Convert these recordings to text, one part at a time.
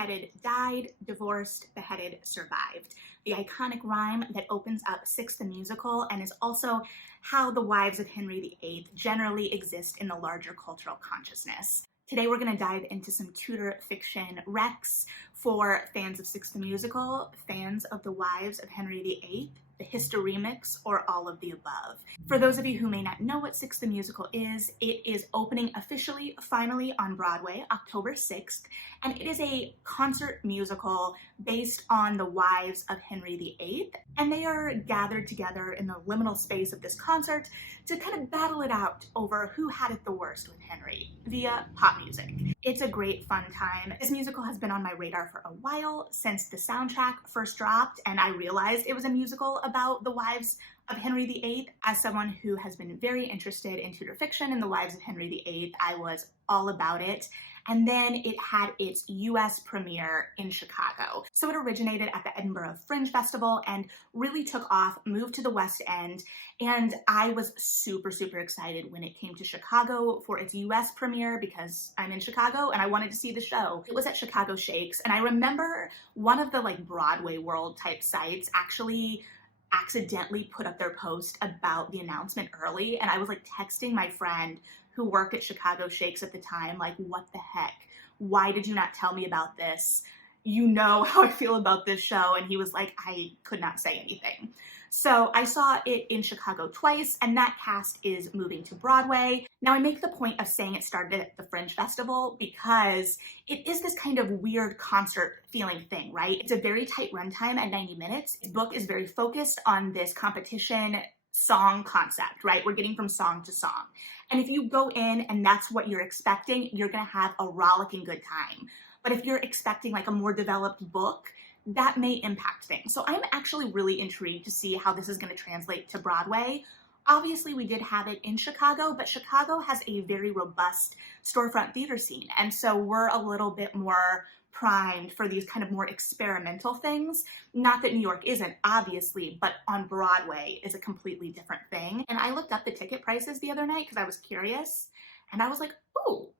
beheaded, died, divorced, beheaded, survived. The iconic rhyme that opens up Six the Musical and is also how the wives of Henry VIII generally exist in the larger cultural consciousness. Today we're going to dive into some Tudor fiction recs for fans of Six the Musical, fans of the wives of Henry VIII, the Historemix, or all of the above. For those of you who may not know what Six the Musical is, it is opening officially, finally on Broadway, October 6th, and it is a concert musical based on the wives of Henry VIII, and they are gathered together in the liminal space of this concert to kind of battle it out over who had it the worst with Henry via pop music. It's a great fun time. This musical has been on my radar for a while since the soundtrack first dropped, and I realized it was a musical about the wives of Henry VIII. As someone who has been very interested in Tudor fiction and the wives of Henry VIII, I was all about it. And then it had its US premiere in Chicago. So it originated at the Edinburgh Fringe Festival and really took off, moved to the West End, and I was super, super excited when it came to Chicago for its US premiere because I'm in Chicago and I wanted to see the show. It was at Chicago Shakes, and I remember one of the Broadway World type sites actually accidentally put up their post about the announcement early, and I was texting my friend who worked at Chicago Shakes at the time, what the heck? Why did you not tell me about this? You know how I feel about this show. And he was like, I could not say anything. So I saw it in Chicago twice, and that cast is moving to Broadway. Now I make the point of saying it started at the Fringe Festival because it is this kind of weird concert feeling thing, right? It's a very tight runtime at 90 minutes. The book is very focused on this competition song concept, right? We're getting from song to song. And if you go in and that's what you're expecting, you're gonna have a rollicking good time. But if you're expecting a more developed book, that may impact things. So I'm actually really intrigued to see how this is gonna translate to Broadway. Obviously, we did have it in Chicago, but Chicago has a very robust storefront theater scene. And so we're a little bit more primed for these kind of more experimental things. Not that New York isn't, obviously, but on Broadway is a completely different thing. And I looked up the ticket prices the other night because I was curious, and I was like, oh,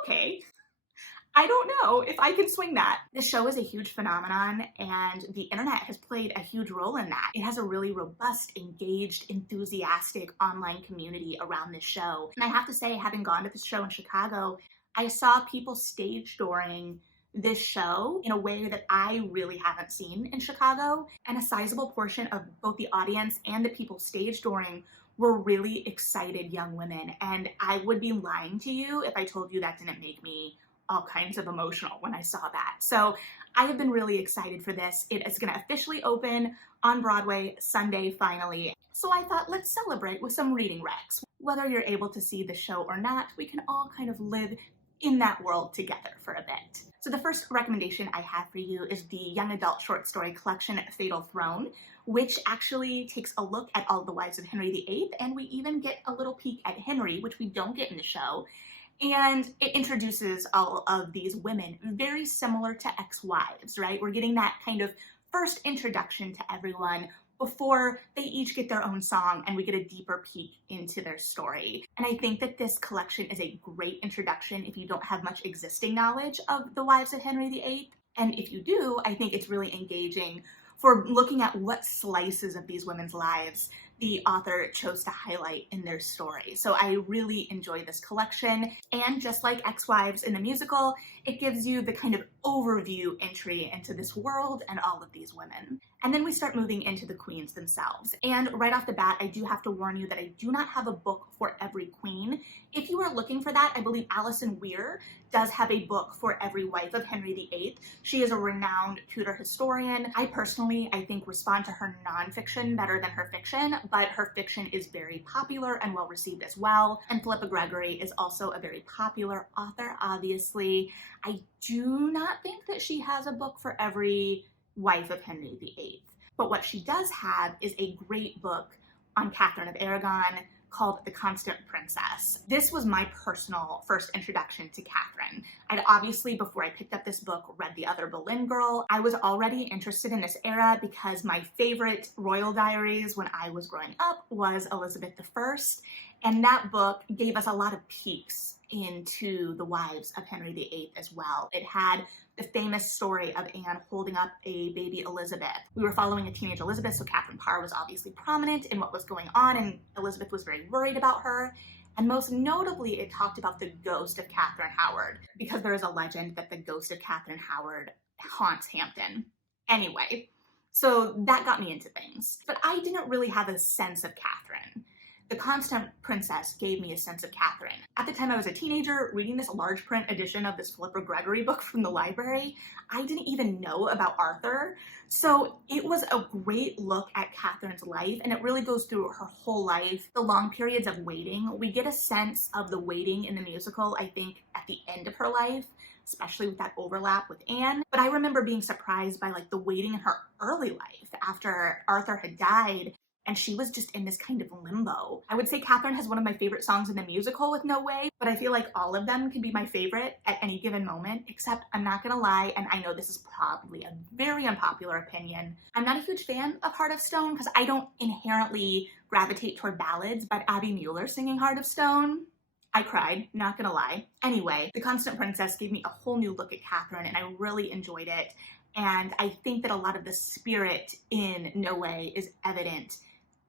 okay. I don't know if I can swing that. This show is a huge phenomenon, and the internet has played a huge role in that. It has a really robust, engaged, enthusiastic online community around this show. And I have to say, having gone to this show in Chicago, I saw people stage dooring this show in a way that I really haven't seen in Chicago. And a sizable portion of both the audience and the people stage dooring were really excited young women. And I would be lying to you if I told you that didn't make me all kinds of emotional when I saw that. So I have been really excited for this. It is gonna officially open on Broadway Sunday, finally. So I thought, let's celebrate with some reading recs. Whether you're able to see the show or not, we can all kind of live in that world together for a bit. So the first recommendation I have for you is the young adult short story collection, Fatal Throne, which actually takes a look at all the wives of Henry VIII, and we even get a little peek at Henry, which we don't get in the show. And it introduces all of these women very similar to ex-wives, right? We're getting that kind of first introduction to everyone before they each get their own song and we get a deeper peek into their story. And I think that this collection is a great introduction if you don't have much existing knowledge of the wives of Henry VIII. And if you do, I think it's really engaging for looking at what slices of these women's lives the author chose to highlight in their story. So I really enjoy this collection. And just like Ex-Wives in the musical, it gives you the kind of overview entry into this world and all of these women. And then we start moving into the queens themselves. And right off the bat, I do have to warn you that I do not have a book for every queen. If you are looking for that, I believe Alison Weir does have a book for every wife of Henry VIII. She is a renowned Tudor historian. I personally, I think, respond to her nonfiction better than her fiction, but her fiction is very popular and well received as well. And Philippa Gregory is also a very popular author, obviously. I do not think that she has a book for every wife of Henry VIII. But what she does have is a great book on Catherine of Aragon called The Constant Princess. This was my personal first introduction to Catherine. I'd obviously, before I picked up this book, read The Other Boleyn Girl. I was already interested in this era because my favorite royal diaries when I was growing up was Elizabeth I, and that book gave us a lot of peeks into the wives of Henry VIII as well. It had the famous story of Anne holding up a baby Elizabeth. We were following a teenage Elizabeth, so Catherine Parr was obviously prominent in what was going on, and Elizabeth was very worried about her. And most notably, it talked about the ghost of Katherine Howard, because there is a legend that the ghost of Katherine Howard haunts Hampton. Anyway, so that got me into things. But I didn't really have a sense of Catherine. The Constant Princess gave me a sense of Catherine. At the time I was a teenager, reading this large print edition of this Philippa Gregory book from the library, I didn't even know about Arthur. So it was a great look at Catherine's life, and it really goes through her whole life, the long periods of waiting. We get a sense of the waiting in the musical, I think, at the end of her life, especially with that overlap with Anne. But I remember being surprised by like the waiting in her early life after Arthur had died, and she was just in this kind of limbo. I would say Catherine has one of my favorite songs in the musical with No Way, but I feel like all of them can be my favorite at any given moment, except I'm not gonna lie, and I know this is probably a very unpopular opinion, I'm not a huge fan of Heart of Stone because I don't inherently gravitate toward ballads, but Abby Mueller singing Heart of Stone, I cried, not gonna lie. Anyway, The Constant Princess gave me a whole new look at Catherine, and I really enjoyed it. And I think that a lot of the spirit in No Way is evident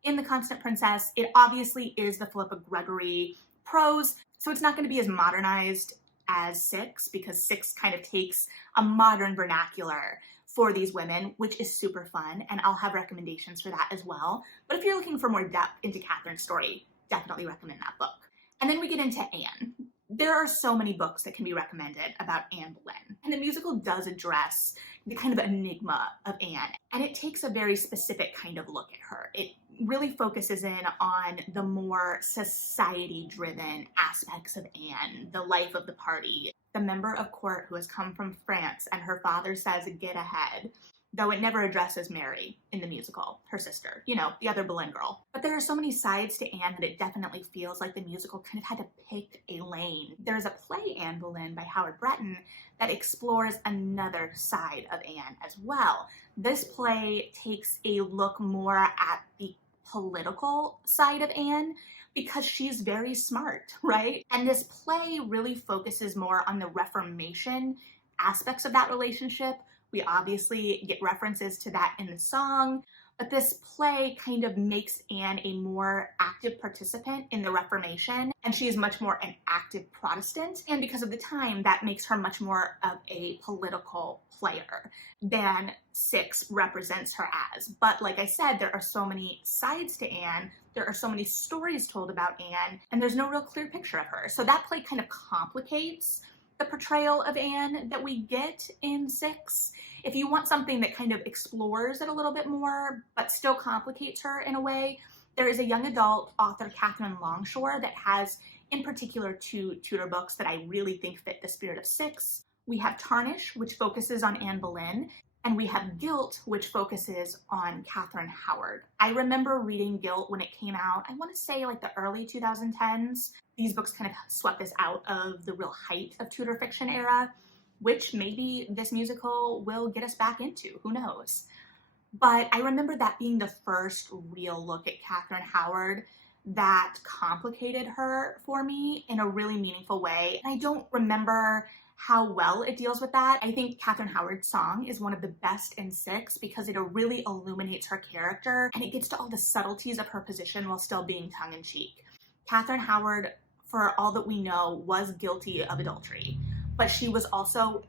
in The Constant Princess. It obviously is the Philippa Gregory prose, so it's not going to be as modernized as Six, because Six kind of takes a modern vernacular for these women, which is super fun, and I'll have recommendations for that as well. But if you're looking for more depth into Catherine's story, definitely recommend that book. And then we get into Anne. There are so many books that can be recommended about Anne Boleyn, and the musical does address the kind of enigma of Anne, and it takes a very specific kind of look at her. It really focuses in on the more society-driven aspects of Anne, the life of the party, the member of court who has come from France and her father says, "Get ahead," though it never addresses Mary in the musical, her sister, you know, the other Boleyn girl. But there are so many sides to Anne that it definitely feels like the musical kind of had to pick a lane. There's a play, Anne Boleyn, by Howard Breton, that explores another side of Anne as well. This play takes a look more at the political side of Anne because she's very smart, right? And this play really focuses more on the Reformation aspects of that relationship. We obviously get references to that in the song, but this play kind of makes Anne a more active participant in the Reformation, and she is much more an active Protestant, and because of the time, that makes her much more of a political player than Six represents her as. But like I said, there are so many sides to Anne, there are so many stories told about Anne, and there's no real clear picture of her. So that play kind of complicates the portrayal of Anne that we get in Six. If you want something that kind of explores it a little bit more, but still complicates her in a way, there is a young adult author, Katherine Longshore, that has in particular two Tudor books that I really think fit the spirit of Six. We have Tarnish, which focuses on Anne Boleyn, and we have Gilt, which focuses on Katherine Howard. I remember reading Gilt when it came out, I want to say like the early 2010s. These books kind of swept us out of the real height of Tudor fiction era, which maybe this musical will get us back into, who knows. But I remember that being the first real look at Katherine Howard that complicated her for me in a really meaningful way. And I don't remember how well it deals with that. I think Katherine Howard's song is one of the best in Six because it really illuminates her character and it gets to all the subtleties of her position while still being tongue-in-cheek. Katherine Howard, for all that we know, was guilty of adultery, but she was also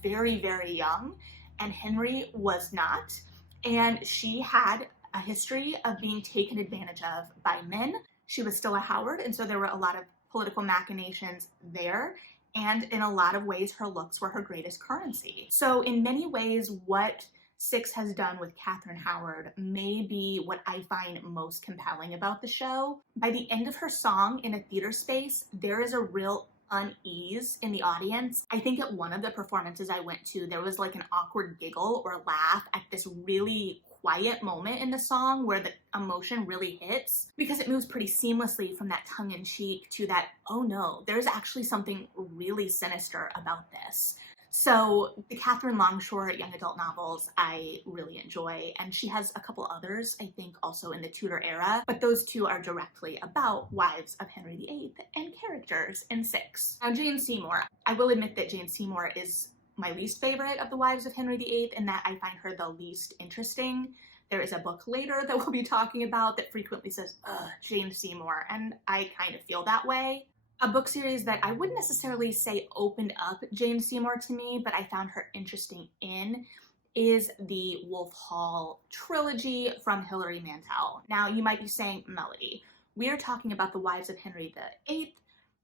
very, very young, and Henry was not, and she had a history of being taken advantage of by men. She was still a Howard, and so there were a lot of political machinations there, and in a lot of ways, her looks were her greatest currency. So in many ways, what Six has done with Katherine Howard may be what I find most compelling about the show. By the end of her song in a theater space, there is a real unease in the audience. I think at one of the performances I went to, there was like an awkward giggle or laugh at this really quiet moment in the song where the emotion really hits, because it moves pretty seamlessly from that tongue-in-cheek to that, oh no, there's actually something really sinister about this. So the Katherine Longshore young adult novels I really enjoy, and she has a couple others, I think, also in the Tudor era, but those two are directly about wives of Henry VIII and characters in Six. Now, Jane Seymour, I will admit that Jane Seymour is my least favorite of the wives of Henry VIII, in that I find her the least interesting. There is a book later that we'll be talking about that frequently says, ugh, Jane Seymour, and I kind of feel that way. A book series that I wouldn't necessarily say opened up Jane Seymour to me, but I found her interesting in, is the Wolf Hall trilogy from Hilary Mantel. Now, you might be saying, Melody, we are talking about the wives of Henry VIII.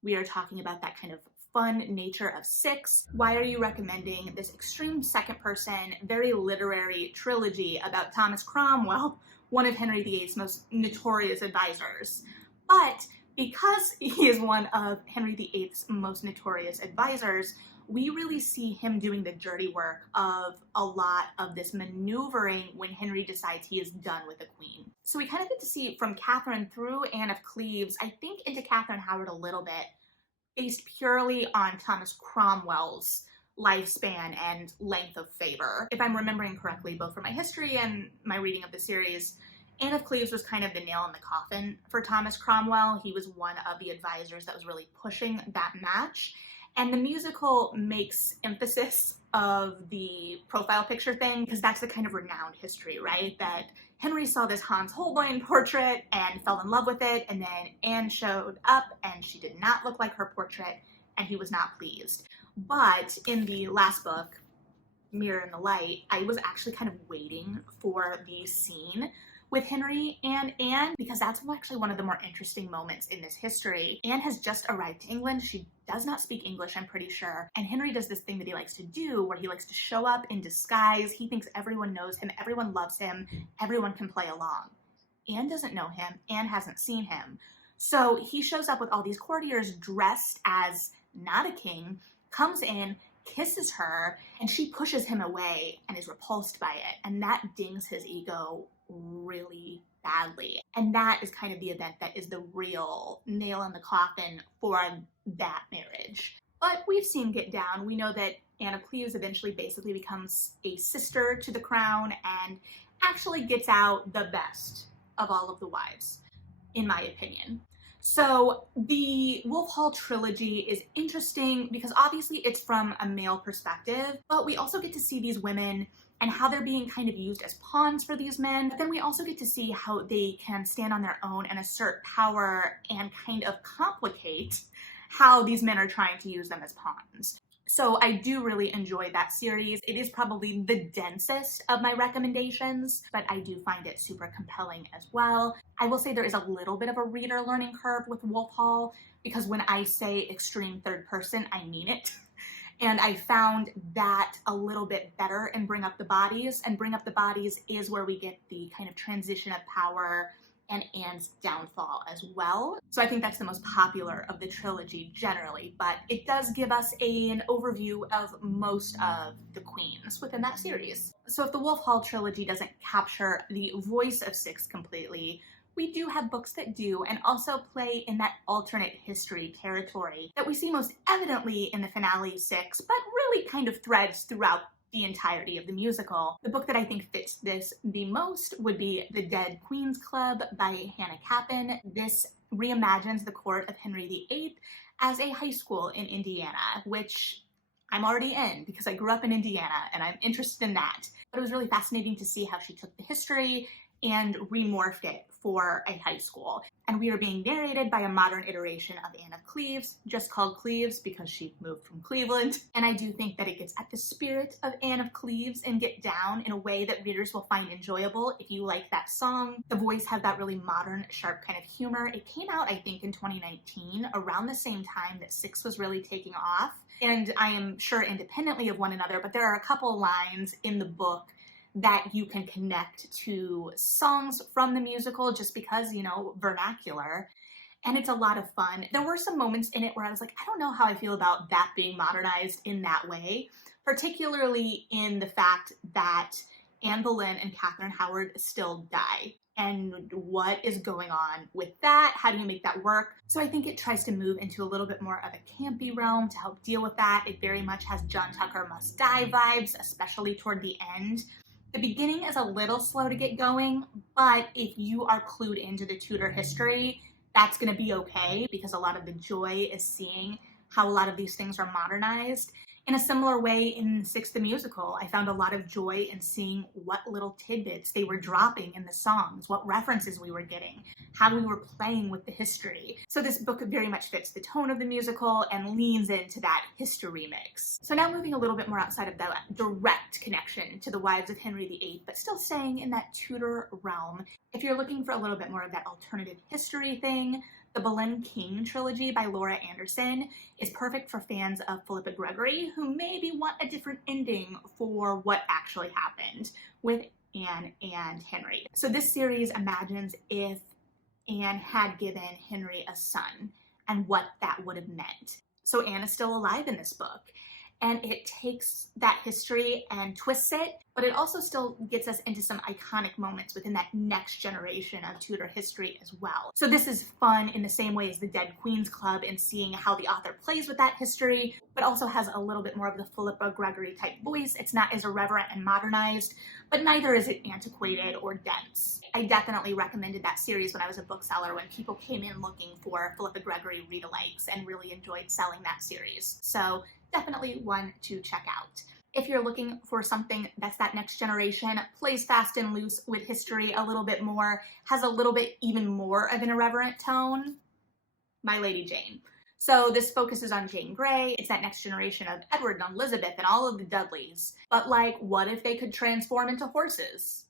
We are talking about that kind of fun nature of six. Why are you recommending this extreme second person, very literary trilogy about Thomas Cromwell, one of Henry VIII's most notorious advisors? But because he is one of Henry VIII's most notorious advisors, we really see him doing the dirty work of a lot of this maneuvering when Henry decides he is done with the Queen. So we kind of get to see from Catherine through Anne of Cleves, I think into Katherine Howard a little bit, based purely on Thomas Cromwell's lifespan and length of favor. If I'm remembering correctly, both from my history and my reading of the series, Anne of Cleves was kind of the nail in the coffin for Thomas Cromwell. He was one of the advisors that was really pushing that match. And the musical makes emphasis of the profile picture thing, because that's the kind of renowned history, right? That Henry saw this Hans Holbein portrait and fell in love with it, and then Anne showed up and she did not look like her portrait, and he was not pleased. But in the last book, Mirror in the Light, I was actually kind of waiting for the scene with Henry and Anne, because that's actually one of the more interesting moments in this history. Anne has just arrived to England. She does not speak English, I'm pretty sure. And Henry does this thing that he likes to do where he likes to show up in disguise. He thinks everyone knows him, everyone loves him, everyone can play along. Anne doesn't know him, Anne hasn't seen him. So he shows up with all these courtiers dressed as not a king, comes in, kisses her, and she pushes him away and is repulsed by it. And that dings his ego really badly. And that is kind of the event that is the real nail in the coffin for that marriage. But we've seen Get Down. We know that Anne of Cleves eventually basically becomes a sister to the crown and actually gets out the best of all of the wives, in my opinion. So the Wolf Hall trilogy is interesting because obviously it's from a male perspective, but we also get to see these women and how they're being kind of used as pawns for these men. But then we also get to see how they can stand on their own and assert power and kind of complicate how these men are trying to use them as pawns. So I do really enjoy that series. It is probably the densest of my recommendations, but I do find it super compelling as well. I will say there is a little bit of a reader learning curve with Wolf Hall, because when I say extreme third person, I mean it. And I found that a little bit better in Bring Up the Bodies. And Bring Up the Bodies is where we get the kind of transition of power and Anne's downfall as well. So I think that's the most popular of the trilogy generally, but it does give us an overview of most of the queens within that series. So if the Wolf Hall trilogy doesn't capture the voice of six completely, we do have books that do, and also play in that alternate history territory that we see most evidently in the finale 6, but really kind of threads throughout the entirety of the musical. The book that I think fits this the most would be The Dead Queen's Club by Hannah Capin. This reimagines the court of Henry VIII as a high school in Indiana, which I'm already in because I grew up in Indiana and I'm interested in that. But it was really fascinating to see how she took the history and remorphed it for a high school. And we are being narrated by a modern iteration of Anne of Cleves, just called Cleves because she moved from Cleveland. And I do think that it gets at the spirit of Anne of Cleves and Get Down in a way that readers will find enjoyable if you like that song. The voice has that really modern, sharp kind of humor. It came out, I think, in 2019, around the same time that Six was really taking off. And I am sure independently of one another, but there are a couple lines in the book that you can connect to songs from the musical just because, you know, vernacular. And it's a lot of fun. There were some moments in it where I was like, I don't know how I feel about that being modernized in that way, particularly in the fact that Anne Boleyn and Katherine Howard still die. And what is going on with that? How do you make that work? So I think it tries to move into a little bit more of a campy realm to help deal with that. It very much has John Tucker Must Die vibes, especially toward the end. The beginning is a little slow to get going, but if you are clued into the Tudor history, that's going to be okay because a lot of the joy is seeing how a lot of these things are modernized. In a similar way, in Six the Musical, I found a lot of joy in seeing what little tidbits they were dropping in the songs, what references we were getting, how we were playing with the history. So this book very much fits the tone of the musical and leans into that history mix. So now moving a little bit more outside of the direct connection to the wives of Henry VIII, but still staying in that Tudor realm, if you're looking for a little bit more of that alternative history thing, the Boleyn King trilogy by Laura Anderson is perfect for fans of Philippa Gregory who maybe want a different ending for what actually happened with Anne and Henry. So this series imagines if Anne had given Henry a son and what that would have meant. So Anne is still alive in this book, and it takes that history and twists it, but it also still gets us into some iconic moments within that next generation of Tudor history as well. So this is fun in the same way as the Dead Queens Club in seeing how the author plays with that history, but also has a little bit more of the Philippa Gregory type voice. It's not as irreverent and modernized, but neither is it antiquated or dense. I definitely recommended that series when I was a bookseller when people came in looking for Philippa Gregory read-alikes and really enjoyed selling that series. So definitely one to check out. If you're looking for something that's that next generation, plays fast and loose with history a little bit more, has a little bit even more of an irreverent tone, My Lady Jane. So this focuses on Jane Grey. It's that next generation of Edward and Elizabeth and all of the Dudleys. But like, what if they could transform into horses?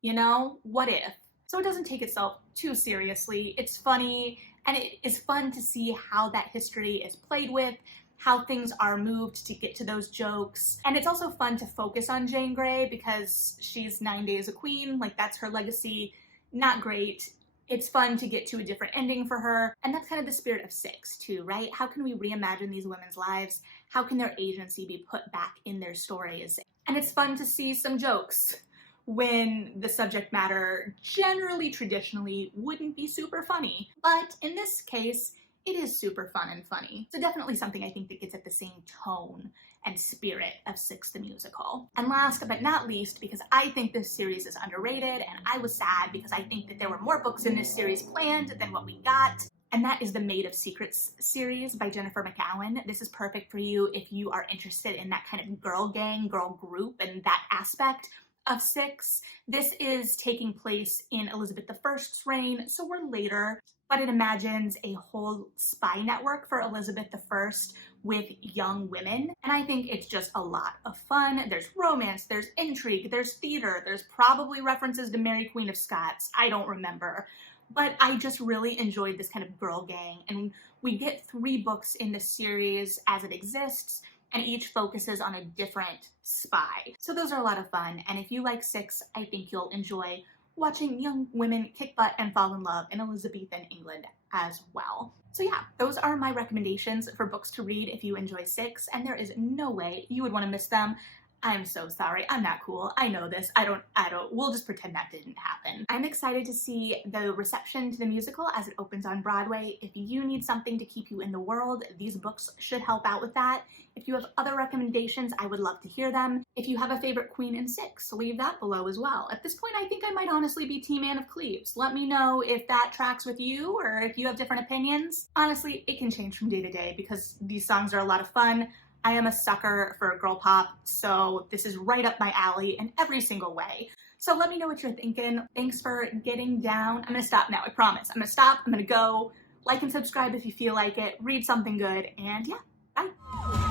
You know, what if? So it doesn't take itself too seriously. It's funny, and it is fun to see how that history is played with, how things are moved to get to those jokes. And it's also fun to focus on Jane Grey because she's 9 days a queen, like that's her legacy. Not great. It's fun to get to a different ending for her. And that's kind of the spirit of Six too, right? How can we reimagine these women's lives? How can their agency be put back in their stories? And it's fun to see some jokes when the subject matter generally, traditionally, wouldn't be super funny. But in this case, it is super fun and funny. So definitely something I think that gets at the same tone and spirit of Six the Musical. And last but not least, because I think this series is underrated, and I was sad because I think that there were more books in this series planned than what we got, and that is the Maid of Secrets series by Jennifer McGowan. This is perfect for you if you are interested in that kind of girl gang, girl group, and that aspect of Six. This is taking place in Elizabeth I's reign, so we're later, but it imagines a whole spy network for Elizabeth I with young women, and I think it's just a lot of fun. There's romance, there's intrigue, there's theater, there's probably references to Mary Queen of Scots, I don't remember, but I just really enjoyed this kind of girl gang, and we get 3 books in this series as it exists, and each focuses on a different spy. So those are a lot of fun, and if you like Six, I think you'll enjoy watching young women kick butt and fall in love in Elizabethan England as well. So yeah, those are my recommendations for books to read if you enjoy Six, and there is no way you would want to miss them. I'm so sorry, I'm not cool, I know this, we'll just pretend that didn't happen. I'm excited to see the reception to the musical as it opens on Broadway. If you need something to keep you in the world, these books should help out with that. If you have other recommendations, I would love to hear them. If you have a favorite queen in Six, leave that below as well. At this point, I think I might honestly be Team Anne of Cleves. Let me know if that tracks with you or if you have different opinions. Honestly, it can change from day to day because these songs are a lot of fun. I am a sucker for girl pop, so this is right up my alley in every single way. So let me know what you're thinking. Thanks for getting down. I'm gonna stop now, I promise. I'm gonna stop, I'm gonna go. Like and subscribe if you feel like it, read something good, and yeah, bye.